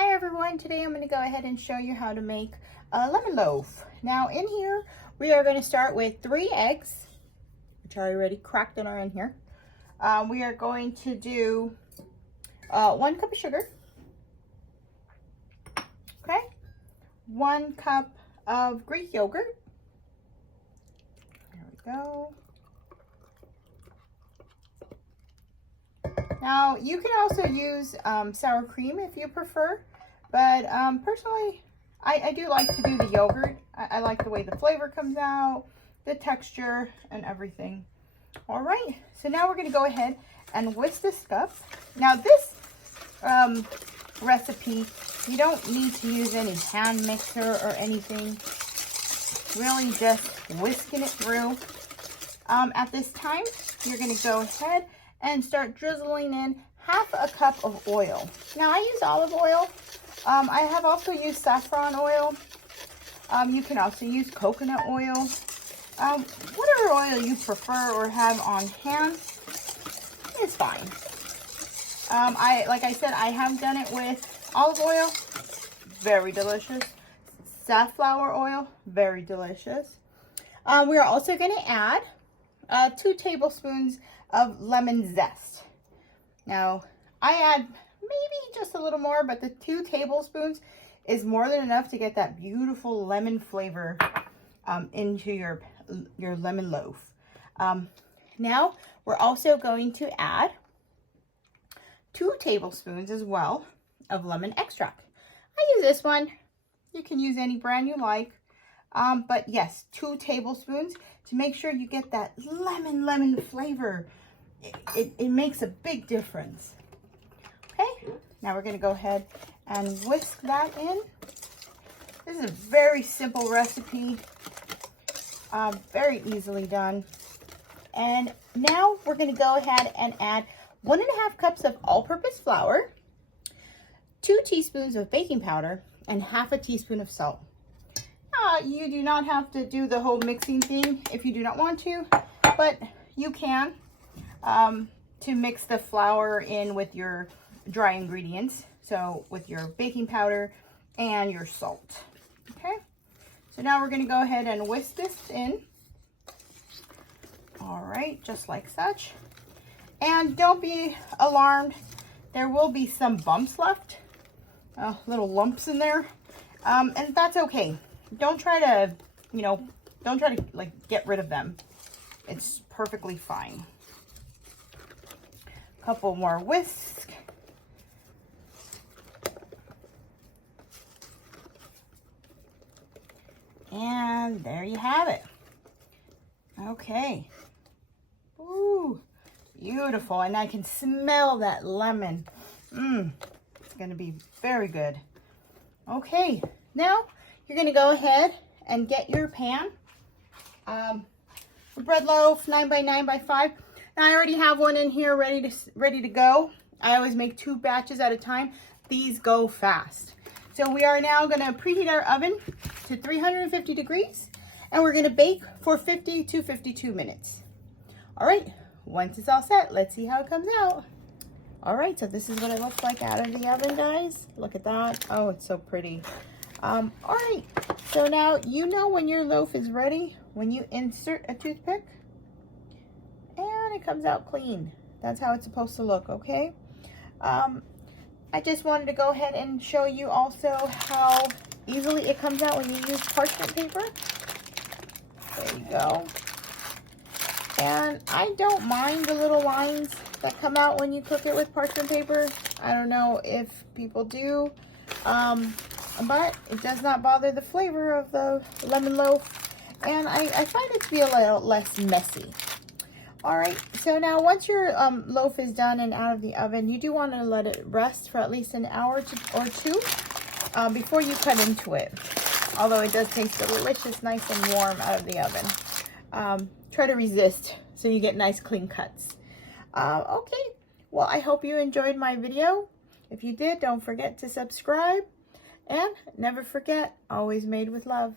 Hi everyone, today I'm going to go ahead and show you how to make a lemon loaf. Now in here, we are going to start with 3 eggs, which are already cracked and are in here. We are going to do 1 cup of sugar, okay, 1 cup of Greek yogurt, there we go. Now you can also use sour cream if you prefer, but personally I do like to do the yogurt. I like the way the flavor comes out, the texture and everything. All right, so now we're going to go ahead and whisk this up. Now this recipe, you don't need to use any hand mixer or anything, really just whisking it through. At this time, you're going to go ahead and start drizzling in 1/2 cup of oil. Now I use olive oil. I have also used saffron oil. You can also use coconut oil. Whatever oil you prefer or have on hand is fine. Like I said, I have done it with olive oil, very delicious. Safflower oil, very delicious. We are also going to add 2 tablespoons of lemon zest. Now I add maybe just a little more, but the 2 tablespoons is more than enough to get that beautiful lemon flavor into your lemon loaf. Now we're also going to add 2 tablespoons as well of lemon extract. I use this one. You can use any brand you like. But yes, 2 tablespoons to make sure you get that lemon flavor. It makes a big difference. Okay, now we're going to go ahead and whisk that in. This is a very simple recipe, very easily done. And now we're going to go ahead and add 1.5 cups of all-purpose flour, 2 teaspoons of baking powder, and 1/2 teaspoon of salt. You do not have to do the whole mixing thing if you do not want to, but you can to mix the flour in with your dry ingredients. So with your baking powder and your salt. Okay, so now we're going to go ahead and whisk this in. All right, just like such. And don't be alarmed, there will be some bumps left, little lumps in there, and that's okay. Don't try to, don't try to like get rid of them. It's perfectly fine. Couple more whisks. And there you have it. Okay. Ooh, beautiful. And I can smell that lemon. It's going to be very good. Okay, now you're going to go ahead and get your pan. Bread loaf, 9 by 9 by 5. Now I already have one in here ready to go. I always make 2 batches at a time. These go fast. So we are now going to preheat our oven to 350 degrees, and we're going to bake for 50 to 52 minutes. All right, once it's all set, let's see how it comes out. All right, so this is what it looks like out of the oven, guys. Look at that. Oh, it's so pretty. All right, so now you know when your loaf is ready, when you insert a toothpick and it comes out clean. That's how it's supposed to look, okay? I just wanted to go ahead and show you also how easily it comes out when you use parchment paper. There you go. And I don't mind the little lines that come out when you cook it with parchment paper. I don't know if people do. But it does not bother the flavor of the lemon loaf, and I find it to be a little less messy. All right, so now once your loaf is done and out of the oven, you do want to let it rest for at least an hour or 2 before you cut into it. Although it does taste delicious, nice and warm out of the oven. Try to resist so you get nice clean cuts. Okay, well, I hope you enjoyed my video. If you did, don't forget to subscribe. And never forget, always made with love.